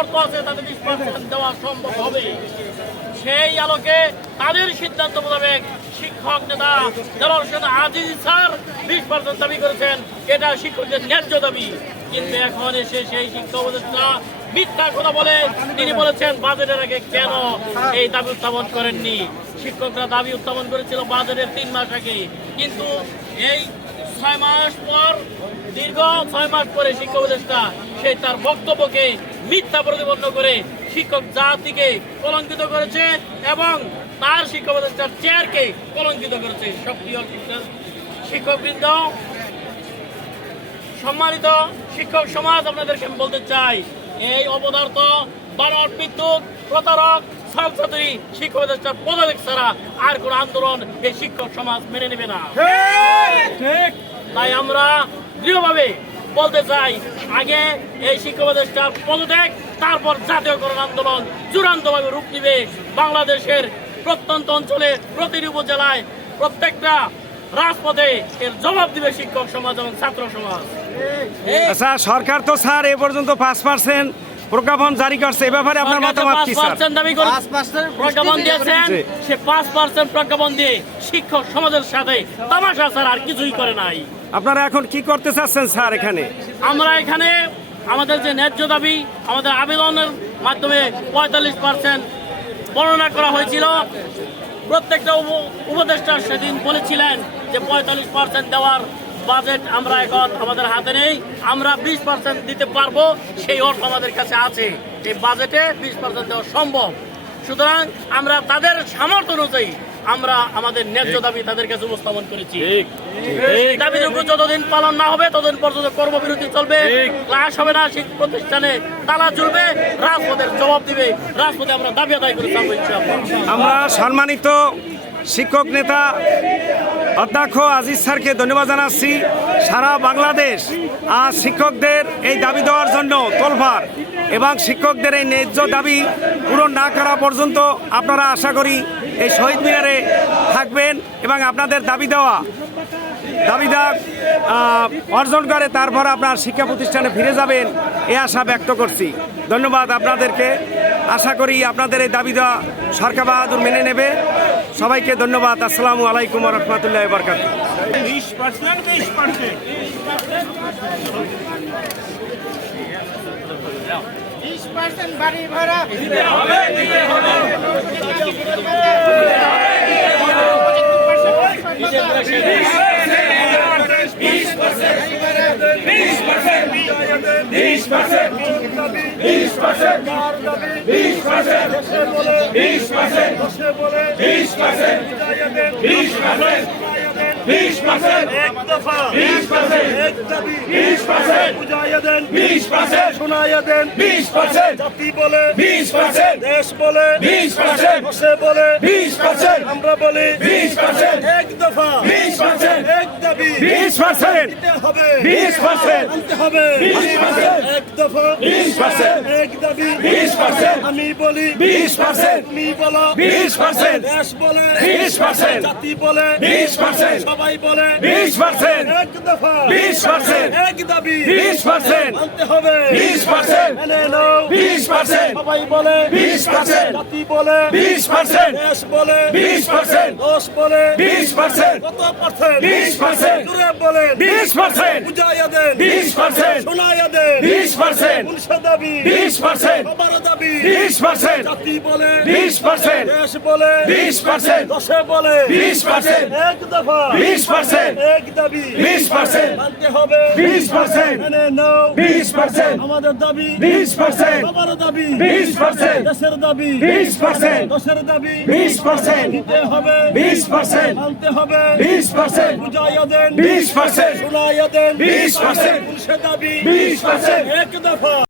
অর্থ আছে দেওয়া সম্ভব হবে। সেই আলোকে তাদের সিদ্ধান্ত মোতাবেক শিক্ষক নেতা আজিজ স্যার বিশ পার্সেন্ট দাবি করেছেন, এটা শিক্ষকদের ন্যায্য দাবি। কিন্তু এখন এসে সেই উপদেষ্টা মিথ্যা কথা বলে, তিনি বলেছেন বাজেটের আগে কেন এই দাবি উত্থাপন করেননি। শিক্ষকরা দাবি উত্থাপন করেছিল বাজেটের তিন মাস আগে। কিন্তু এই ছয় মাস পর, দীর্ঘ ছয় মাস পরে শিক্ষা উপদেষ্টা সে তার বক্তব্যকে মিথ্যা প্রতিপন্ন করে শিক্ষক জাতিকে কলঙ্কিত করেছে এবং তার শিক্ষা উপদেষ্টার চেয়ারকে কলঙ্কিত করেছে। সক্রিয় শিক্ষকবৃন্দ সম্মানিত শিক্ষক সমাজ আপনাদেরকে আমি বলতে চাই এই অপদার্থ বানর বিদ্যুৎ প্রতারক ছাত্রী শিক্ষক উপদেষ্টার পদবিক ছাড়া আর কোন আন্দোলন এই শিক্ষক সমাজ মেনে নেবে না। তাই আমরা দৃঢ়ভাবে বলতে চাই, আগে এই শিক্ষা প্রতিষ্ঠান পদত্যাগ, তারপর জাতীয়করণ আন্দোলন চূড়ান্তভাবে রূপ নিবে বাংলাদেশের প্রত্যন্ত অঞ্চলে প্রতিটি উপজেলায় প্রত্যেকটা রাজপথে এর জবাব দিবে শিক্ষক সমাজ এবং ছাত্র সমাজ। আচ্ছা সরকার তো স্যার এ পর্যন্ত পাঁচ পার্সেন্ট প্রজ্ঞাপন জারি করছে। এ ব্যাপারে আপনার মতামত কি স্যার? 5% দাবি করে প্রজ্ঞাপন দিয়েছেন সে পাঁচ পার্সেন্ট প্রজ্ঞাপন দিয়ে শিক্ষক সমাজের সাথে তামাশা স্যার আর কিছুই করে নাই। আপনারা এখন কি করতে চাচ্ছেন স্যার এখানে? আমরা এখানে আমাদের যে ন্যায্য দাবি আমাদের আবেদনের মাধ্যমে পঁয়তাল্লিশ পার্সেন্ট বর্ণনা করা হয়েছিল। প্রত্যেকটা উপ- উপদেষ্টা সেদিন বলেছিলেন যে পঁয়তাল্লিশ পার্সেন্ট দেওয়ার বাজেট আমরা এখন আমাদের হাতে নেই। আমরা বিশ পার্সেন্ট দিতে পারব সেই অর্থ আমাদের কাছে আছে। এই বাজেটে বিশ পার্সেন্ট দেওয়া সম্ভব। সুতরাং আমরা তাদের সামর্থ্য অনুযায়ী আমরা আমাদের ন্যায্য দাবি তাদের কাছে উপস্থাপন করেছি। এই দাবিটুকু যতদিন পালন না হবে ততদিন পর্যন্ত কর্মবিরতি চলবে। ক্লাস হবে না শিক্ষা প্রতিষ্ঠানে তালা চলবে রাজপথের জবাব দিবে। রাজপথে আমরা দাবি আদায় করে আমরা সম্মানিত শিক্ষক নেতা অধ্যক্ষ আজিজ স্যারকে ধন্যবাদ জানাচ্ছি। সারা বাংলাদেশ আজ শিক্ষকদের এই দাবি দেওয়ার জন্য তোলফার এবং শিক্ষকদের এই ন্যায্য দাবি পূরণ না করা পর্যন্ত আপনারা আশা করি এই শহীদ মিনারে থাকবেন এবং আপনাদের দাবি দেওয়া আহ, অর্জন করে তারপর আপনার শিক্ষা প্রতিষ্ঠানে ফিরে যাবেন এ আশা ব্যক্ত করছি। ধন্যবাদ আপনাদেরকে। আশা করি আপনাদের এই দাবি দেওয়া সরকার বাহাদুর মেনে নেবে। সবাইকে ধন্যবাদ। আসসালামু আলাইকুম রহমতুল্লাহ বরকাত বিশ পার্সেন্ট বিশ পার্সেন্ট। 20% কার দাবি 20% বলে 20% দেশের বলে 20% বিদায়দের 20% 20% এক দফা 20% এক দাবি 20% বুঝাইয়া দেন 20% শোনাইয়া দেন 20% বলে 20% দেশ বলে 20% দেশে বলে 20% আমরা বলি 20% বিশ পার্সেন্ট বিশ পার্সেন্ট বিশ পার্সেন্ট এক দফা বিশ পার্সেন্ট এক দাবি বিশ পার্সেন্ট আমি বলি বিশ পার্সেন্ট তুমি বলো বিশ পার্সেন্ট দেশ বলে বিশ পার্সেন্ট জাতি বলে বিশ পার্সেন্ট সবাই বলে বিশ পার্সেন্ট এক দফা বিশ পার্সেন্ট এক দাবি বিশ পার্সেন্ট আনতে হবে বিশ পার্সেন্ট মেনে নাও বিশ পার্সেন্ট সবাই বলে বিশ পার্সেন্ট জাতি বলে বিশ পার্সেন্ট দেশ বলে বিশ পার্সেন্ট দশ বলে বিশ পার্সেন্ট কত পার্সেন্ট বিশ পার্সেন্ট জুড়ে বলেন বিশ পার্সেন্ট বুঝাইয়া দেন বিশ পার্সেন্ট শোনাইয়া দেন বিশ পার্সেন্ট উনশো দাবি বিশ পার্সেন্ট সবার দাবি বিশ পার্সেন্ট জাতি বলে বিশ পার্সেন্ট দেশ বলে বিশ পার্সেন্ট দশে বলে বিশ পার্সেন্ট এক দফা বিশ পার্সেন্ট এক দাবি বিশ পার্সেন্ট মানতে হবে বিশ পার্সেন্ট মেনে নাও বিশ পার্সেন্ট আমাদের দাবি বিশ পার্সেন্ট সবার দাবি বিশ পার্সেন্ট দেশের দাবি বিশ পার্সেন্ট দশের দাবি বিশ পার্সেন্ট দিতে হবে বিশ পার্সেন্ট মানতে হবে বিশ পার্সেন্ট বুঝাইয়া দেন বিশ পার্সেন্ট। শোনাইয়া দেন বিশ পার্সেন্ট। উনশো দাবি বিশ পার্সেন্ট। এক দফা।